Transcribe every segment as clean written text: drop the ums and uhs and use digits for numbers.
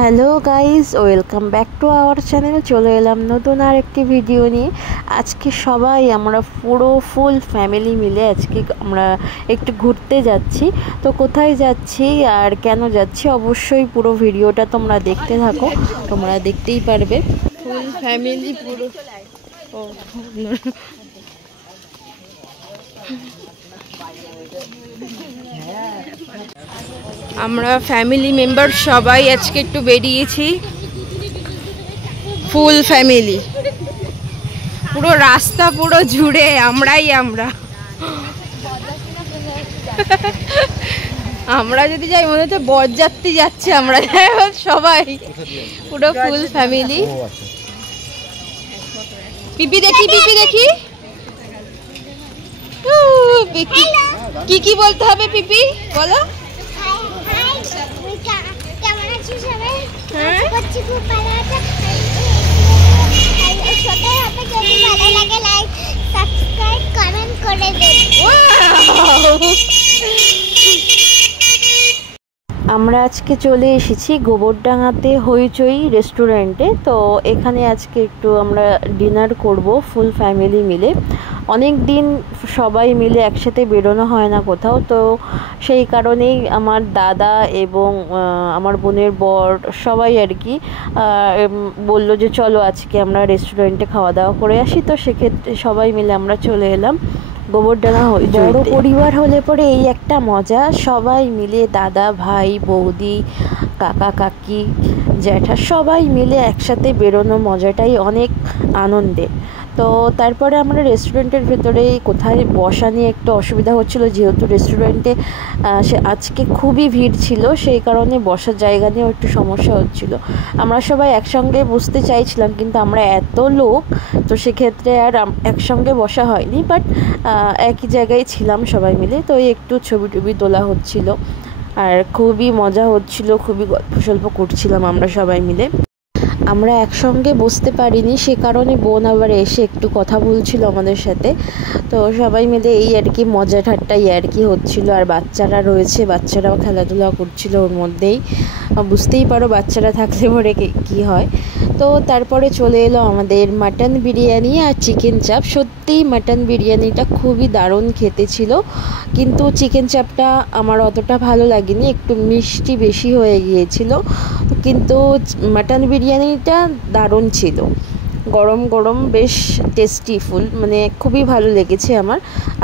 Hello guys, welcome back to our channel. চলে এলাম নতুন আর একটি ভিডিও নিয়ে। আজকে সবাই আমরা পুরো ফুল ফ্যামিলি মিলে আজকে আমরা একটু ঘুরতে যাচ্ছি। তো কোথায় যাচ্ছি আর কেন যাচ্ছি অবশ্যই পুরো ভিডিওটা তোমরা দেখতে থাকো, তোমরা দেখতেই পারবে। ফুল ফ্যামিলি পুরো আমরা ফ্যামিলি মেম্বার সবাই আজকে একটু বেরিয়েছি, ফুল ফ্যামিলি। পুরো রাস্তা পুরো জুড়ে আমরা যদি যাই মনে হচ্ছে বরযাত্রী যাচ্ছে। আমরা সবাই পুরো ফুল ফ্যামিলি। পিপি দেখি কি কি বলতে হবে? পিপি বলো। আমরা আজকে চলে এসেছি গোবরডাঙ্গাতে হইচই রেস্টুরেন্টে। তো এখানে আজকে একটু আমরা ডিনার করব ফুল ফ্যামিলি মিলে। অনেক দিন সবাই মিলে একসাথে বেরোনো হয় না কোথাও, তো সেই কারণেই আমার দাদা এবং আমার বোনের বর সবাই আর কি বললো যে চলো আজকে আমরা রেস্টুরেন্টে খাওয়া দাওয়া করে আসি। তো সেক্ষেত্রে সবাই মিলে আমরা চলে এলাম গোবরডাঙ্গা হইচই। বড় পরিবার হলে পরে এই একটা মজা, সবাই মিলে দাদা ভাই বৌদি কাকা কাকি জ্যাঠা সবাই মিলে একসাথে বেরোনো মজাটাই অনেক আনন্দের। তো তারপরে আমরা রেস্টুরেন্টের ভেতরে কোথায় বসা নিয়ে একটু অসুবিধা হচ্ছিল, যেহেতু রেস্টুরেন্টে আজকে খুবই ভিড় ছিল, সেই কারণে বসার জায়গা নিয়েও একটু সমস্যা হচ্ছিল। আমরা সবাই একসঙ্গে বসতে চাইছিলাম, কিন্তু আমরা এত লোক, তো সেক্ষেত্রে আর একসঙ্গে বসা হয়নি, বাট একই জায়গায় ছিলাম সবাই মিলে। তো একটু ছবি টবি তোলা হচ্ছিল আর খুবই মজা হচ্ছিল, খুবই গল্প সল্প করছিলাম আমরা সবাই মিলে। আমরা একসঙ্গে বসতে পারিনি, সে কারণে বোন আবার এসে একটু কথা বলছিল আমাদের সাথে। তো সবাই মিলে এই আর কি মজা ঠাট্টাই আর কি হচ্ছিল। আর বাচ্চারা রয়েছে, বাচ্চারাও খেলাধুলা করছিল ওর মধ্যেই। বুঝতেই পারো বাচ্চারা থাকলে পরে কী হয়। তো তারপরে চলে এলো আমাদের মাটন বিরিয়ানি আর চিকেন চাপ। সত্যিই মাটন বিরিয়ানিটা খুবই দারুণ খেতে ছিল, কিন্তু চিকেন চাপটা আমার অতটা ভালো লাগেনি, একটু মিষ্টি বেশি হয়ে গিয়েছিল। কিন্তু মাটন বিরিয়ানিটা দারুণ ছিল, গরম গরম, বেশ টেস্টি ফুল, মানে খুবই ভালো লেগেছে আমার।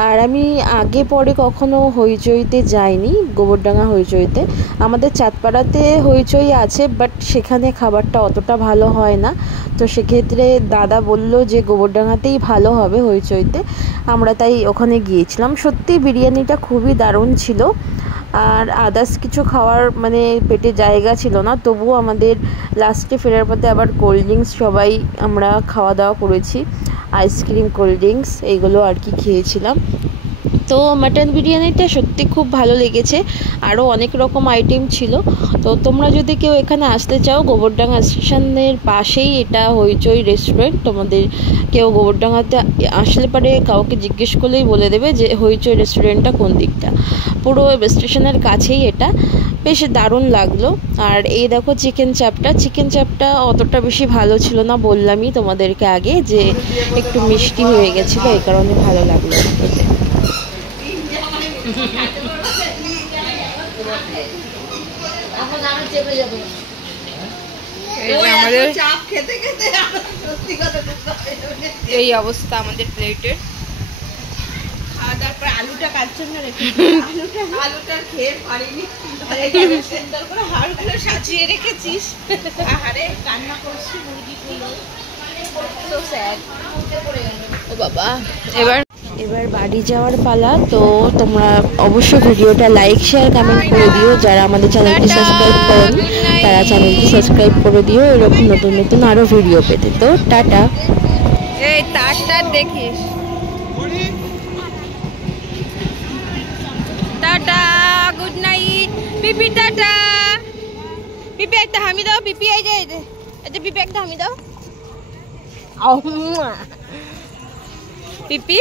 আর আমি আগে পরে কখনো হইচইতে যাইনি, গোবরডাঙ্গা হইচইতে। আমাদের চাঁদপাড়াতে হইচই আছে, বাট সেখানে খাবারটা অতটা ভালো হয় না। তো সেক্ষেত্রে দাদা বলল যে গোবরডাঙ্গাতেই ভালো হবে হইচইতে, আমরা তাই ওখানে গিয়েছিলাম। সত্যি বিরিয়ানিটা খুবই দারুণ ছিল। আর আদার্স কিছু খাওয়ার মানে পেটে জায়গা ছিল না, তবুও আমাদের লাস্টে ফেরার পথে আবার কোল্ড ড্রিঙ্কস সবাই আমরা খাওয়া দাওয়া করেছি, আইসক্রিম কোল্ড ড্রিঙ্কস এইগুলো আর কি খেয়েছিলাম। তো মাটন বিরিয়ানিটা সত্যি খুব ভালো লেগেছে, আরও অনেক রকম আইটেম ছিল। তো তোমরা যদি কেউ এখানে আসতে চাও, গোবরডাঙ্গা স্টেশনের পাশেই এটা হইচই রেস্টুরেন্ট। তোমাদের কেউ গোবরডাঙ্গাতে আসলে পারে কাউকে জিজ্ঞেস করলেই বলে দেবে যে হইচই রেস্টুরেন্টটা কোন দিকটা। পুরো স্টেশনের কাছেই এটা, বেশ দারুণ লাগলো। আর এই দেখো চিকেন চাপটা অতটা বেশি ভালো ছিল না, বললামই তোমাদেরকে আগে যে একটু মিষ্টি হয়ে গেছিলো, এই কারণে ভালো লাগলো খেতে। এই অবস্থা আমাদের প্লেটের। তারপর আলুটা কাটছেন না, আলুটা খেয়ে পারিনি, সুন্দর করে হাড়গুলো সাজিয়ে রেখেছিস। আহারে কান্না করছি মুরগিগুলো, সো স্যাড। ও বাবা, এবার বাড়ি যাওয়ার পালা। তো তোমরা অবশ্যই ভিডিওটা লাইক শেয়ার কমেন্ট করে দিও। যারা আমাদের চ্যানেলটি সাবস্ক্রাইব করেনি তারা চ্যানেলটি সাবস্ক্রাইব করে দিও এরকম নতুন নতুন আরও ভিডিও পেতে। তো টাটা। এই তার দেখিস, টাটা, গুড নাইট। পিপি টাটা। পিপি একটা হামি দাও, পিপি এই যে পিপি একটা হামি দাও। পিপি